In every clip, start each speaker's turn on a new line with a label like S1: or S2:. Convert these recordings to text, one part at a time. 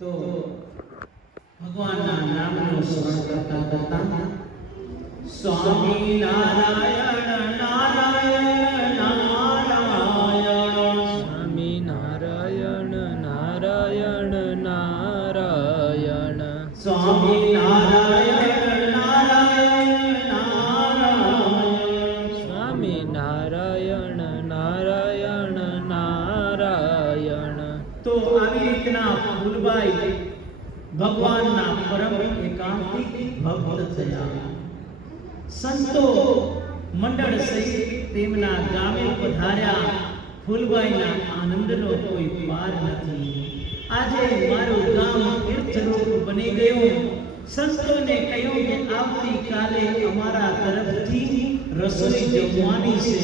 S1: તો ભગવાનના નામનું સ્મરણ કરતા કરતા સ્વામી નારાયણ નારાયણ નારાયણ.
S2: સ્વામી નારાયણ નારાયણ નારાયણ.
S1: સ્વામી ફૂલબાઈ ભગવાનના પરમ એકાંતિક ભક્ત થયા. સંતો મંડળ સહિત તેમના ગામે પધાર્યા. ફૂલબાઈના આનંદનો કોઈ પાર નથી. આજે મારું ગામ તીર્થરૂપ બની ગયું. સંતોને કહ્યું કે આવતીકાલે અમારા તરફથી રસોઈ જમવાની છે.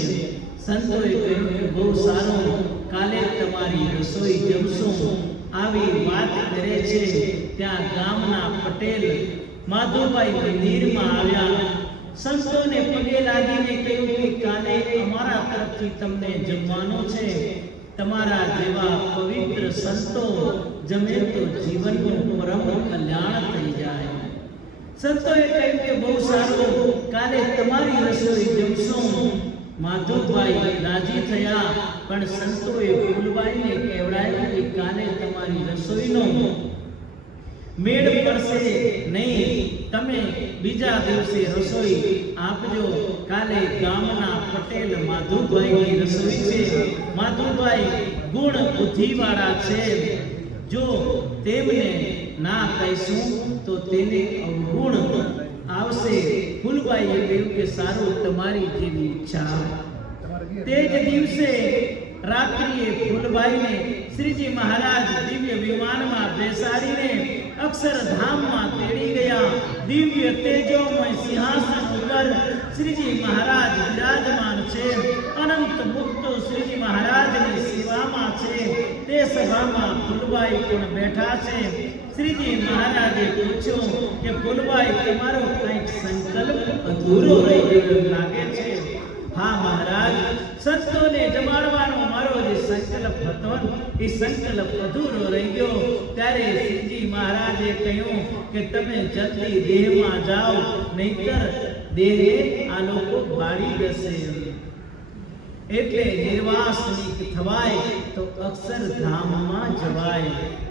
S1: સંતોએ કહ્યું કે બહુ સારું, કાલે તમારી રસોઈ જમશું. આવી વાત કરે છે. ત્યાં ગામના પટેલ માધુભાઈ મંદિરમાં આવ્યા. સંતોને પગે લાગીને કહ્યું કે, કાલે અમારા તરફથી તમને જમવાનો છે. તમારા જેવા પવિત્ર સંતો જમે તો જીવનનું પરમ કલ્યાણ થઈ જાય. સંતોએ કહ્યું કે, બહુ સારું. કાલે માધવભાઈ રાજી થયા, પણ સંતોએ ફૂલબાઈને કહેવડાવ્યું કે કાલે તમારી રસોઈનો મેળ પડશે નહીં, તમે બીજા દિવસે રસોઈ આપજો. કાલે ગામના પટેલ માધુભાઈની રસોઈ છે. માધુભાઈ ગુણ બુદ્ધિવાળા છે. જો તેમને ના કહીશું, તો તેને અવગુણ આવશે. ફૂલબાઈએ કહ્યું કે સારું, તમારી જેવી ઈચ્છા. તે જ દિવસે રાત્રિએ ફૂલબાઈને શ્રીજી મહારાજ દિવ્ય વિમાનમાં બેસાડીને અક્ષરધામમાં તેડી ગયા. દિવ્ય તેજોમય સિંહાસન ઉપર શ્રીજી મહારાજ વિરાજમાન છે. અનંત મુક્તો શ્રીજી મહારાજની સેવામાં છે. તે સભામાં ફૂલબાઈ પણ બેઠા છે. શ્રીજી મહારાજે પૂછ્યું કે, ફૂલબાઈ, તમારો કંઈક સંકલ્પ અધૂરો રહી ગયો લાગે છે. હા, મહારાજ. સંતોને જમાડવાનો મારો જે સંકલ્પ હતો એ સંકલ્પ અધૂરો રહી ગયો. ત્યારે શ્રીજી મહારાજે કહ્યું કે, તમે જલ્દી દેહમાં જાઓ, નહીતર દેહે આ લોકો બાળી જશે. એટલે નિર્વાસનિક થવાય તો અક્ષરધામમાં જવાય.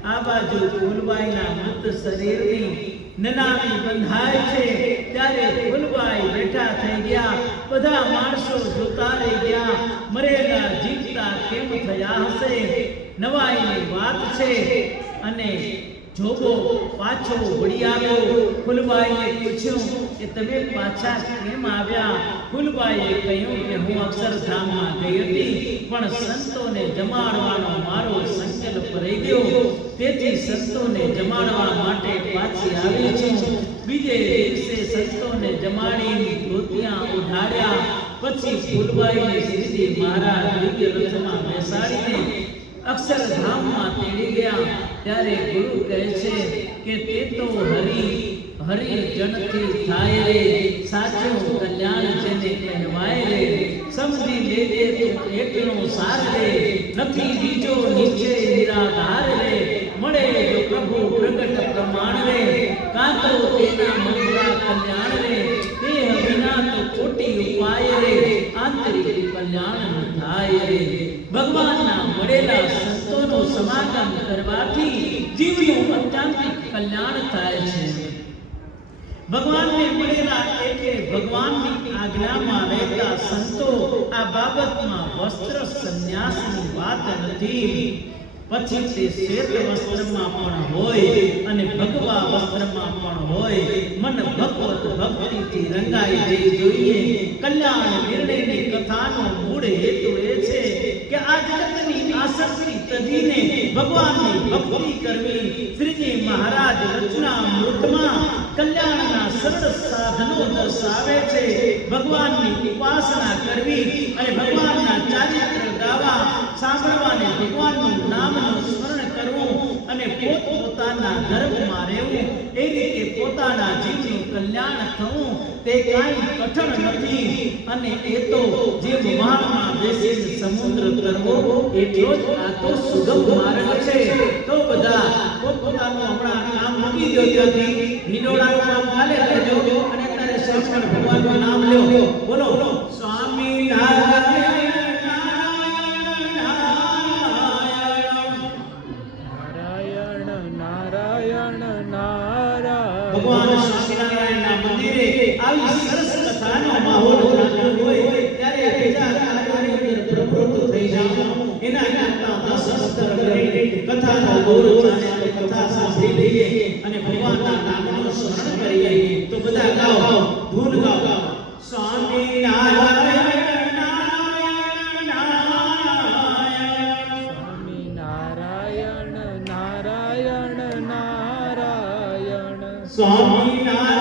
S1: આ બાજુ ફૂલબાઈના મૃત શરીરની નનામી બંધાય છે. ત્યારે ફૂલબાઈ બેઠા થઈ ગયા. બધા માણસો જોતા રહી ગયા. મરેલા જીવતા કેમ થયા હશે? નવાઈની વાત છે. અને જોગો પાછો વળી આવ્યો. ફૂલબાઈએ પૂછ્યું કે તમે પાછા કેમ આવ્યા? ફૂલબાઈએ કહ્યું કે હું અક્ષરધામમાં ગઈ હતી, પણ સંતોને જમાડવાનો મારો સંકલ્પ રહી ગયો. તેથી સંતોને જમાડવા માટે પાછી આવી છું. બીજે દિવસે સંતોને જમાડી ધોતિયા ઉઢાડ્યા પછી ફૂલબાઈને શ્રીજી મહારાજ દિવ્ય રથમાં બેસાડીને અક્ષરધામમાં તેડી ગયા. ત્યારે ગુરુ કહે છે કે તે તો હરિ હરિ જનથી થાય રે. સાચું કલ્યાણ જેને કહેવાય રે. સમજી લેજે તું એકનો સાર રે. નથી બીજો નીચે નિરાધાર રે. મળે જો પ્રભુ પ્રગટ પ્રમાણ રે. કાં તેના મંગળા કલ્યાણ રે. દેહ વિના તો ખોટી ઉપાય રે. આંતરિક કલ્યાણ થાય રે. ભગવાનના મળેલા સમાગમ કરવાથી જીવનું અત્યાંતિક કલ્યાણ થાય છે. ભગવાનને મળેલા એટલે ભગવાનની આજ્ઞામાં રહેતા સંતો આ બાબતમાં વસ્ત્ર સંન્યાસની વાત નથી. પછી તે શ્વેત વસ્ત્રમાં પણ હોય અને ભગવા વસ્ત્રમાં પણ હોય. મન ભગવત ભક્તિથી રંગાઈ જઈ જોઈએ. કલ્યાણ નિર્ણયની કથાનો મૂળ હેતુ એ છે કે આ જગતની આસક્તિ તજીને ભગવાનની ભક્તિ કરવી. શ્રીજી મહારાજ રચના મૃતમાં કલ્યાણના સરળ સાધનો દર્શાવે છે. ભગવાનની ઉપાસના કરવી અને ભગવાનના ચારિત્ર ગાવા સાંભળવાને ભગવાનનું નામનું પોત પોતાના રહેવું, એ રીતે પોતાના જીવનું કલ્યાણ થવું, તે કાંઈ કઠણ નથી. અને એ તો જે વિમાનમાં બેસીને સમુદ્ર તરવો, એટલો જ આ તો સુગમ માર્ગ છે. તો બધા પોતપોતાનો મૂકી દો ત્યાંથી. હિંડોળાનું કામ ચાલે કરજો અને તારે શ્રવણ ભગવાનનું નામ લ્યો. બોલો. સ્વામી કથાનો ગૌરવ અને કથા સાંભળી લઈએ અને ભગવાનના નામનો સ્મરણ કરીએ તો બધા ગાઓ ધૂન ગાઓ
S2: સ્વામી નારાયણ નારાયણ નારાયણ.
S1: સ્વામી નારાયણ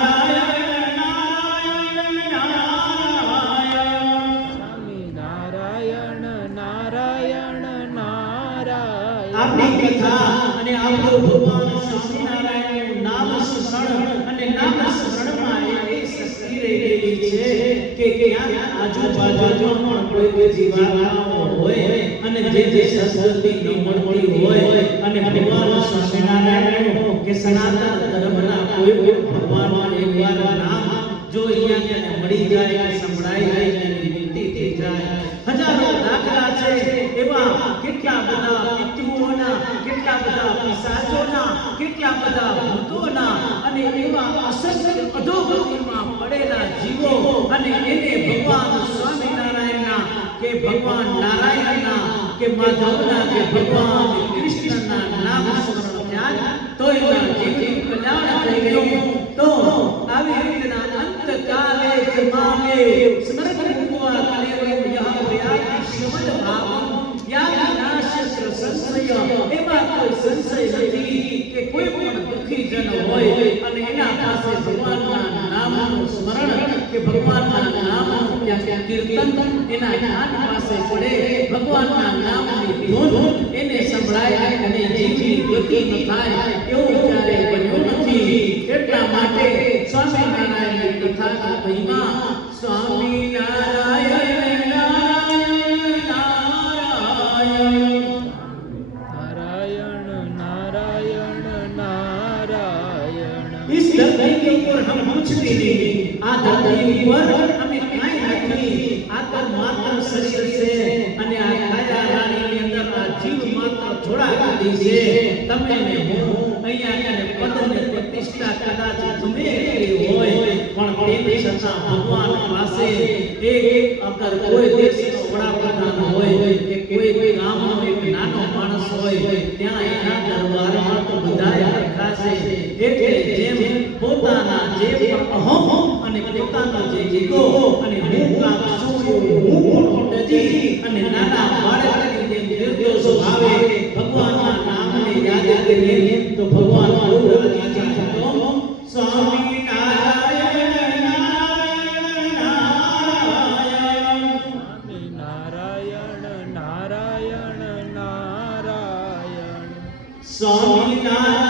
S1: આપણી કથા અને આપણું ભગવાન સ્વામિનારાયણનું નામ સ્મરણ અને નામ સ્મરણમાં એવી શક્તિ રહેલી છે કે ક્યાંક આજુબાજુમાં પણ કોઈ કોઈ જીવાત્માઓ હોય અને જે જે સંસ્કૃતિ ન મળતી હોય અને ભગવાન સ્વામિનારાયણનું કે સનાતન ધર્મના કોઈ કોઈ ભગવાનનું એકવાર નામ જો અહીંયા મળી જાય કે સંભળાઈ જાય કે એની વિનંતી થઈ જાય હજારો દાખલા છે એવા કેટલા બધા પિતૃઓના કેટલા બધા પિશાચોના કેટલા બધા ભૂતોના અને એવા અસંખ્ય અધોગતિમાં પડેલા જીવો અને એને ભગવાન સ્વામિનારાયણના કે ભગવાન નારાયણના કે માધવના કે ભગવાન કૃષ્ણના નામ સ્મરણ થયા તો એના જીવનું કલ્યાણ થઈ ગયું. તો આવી રીતના અંતકાલે જમામે કોઈ સંશય નથી કે કોઈ પણ દુઃખી જન હોય અને એના પાસે ભગવાનના નામનું સ્મરણ કે ભગવાનના નામનું ક્યાં કીર્તન એના કાન પાસે પડે ભગવાનના નામની ધૂન એને સંભળાય અને જીવની ગતિ થાય, એવું ક્યારે બન્યું નથી. આ ધરતી પર અમે કાઈ નથી. આ તો માત્ર શરીર છે અને આ કાયા રાણીની અંદર આ જીવ માત્ર થોડા ગાડી છે. તમે ને હું અહીંયા અને પદને પ્રતિષ્ઠા કદાચ તમે કરી હોય, પણ તે છતાં ભગવાન પાસે એક અગર કોઈ દેશનો વડાપ્રધાન હોય કે કોઈ કોઈ ગામનો એક નાનો માણસ હોય, ત્યાં એના દરબારમાં તો બધા દેખાશે એટલે જેમ પોતાના જે અહમ અને પોતાનો જે ઈગો અને હું કામ છું હું મોટો નથી અને નાના બાળકની જેમ નિર્દોષ ભાવે ભગવાનના નામને યાદ કરીએ તો ભગવાન બહુ રાજી થાય સ્વામી નારાયણ નારાયણ.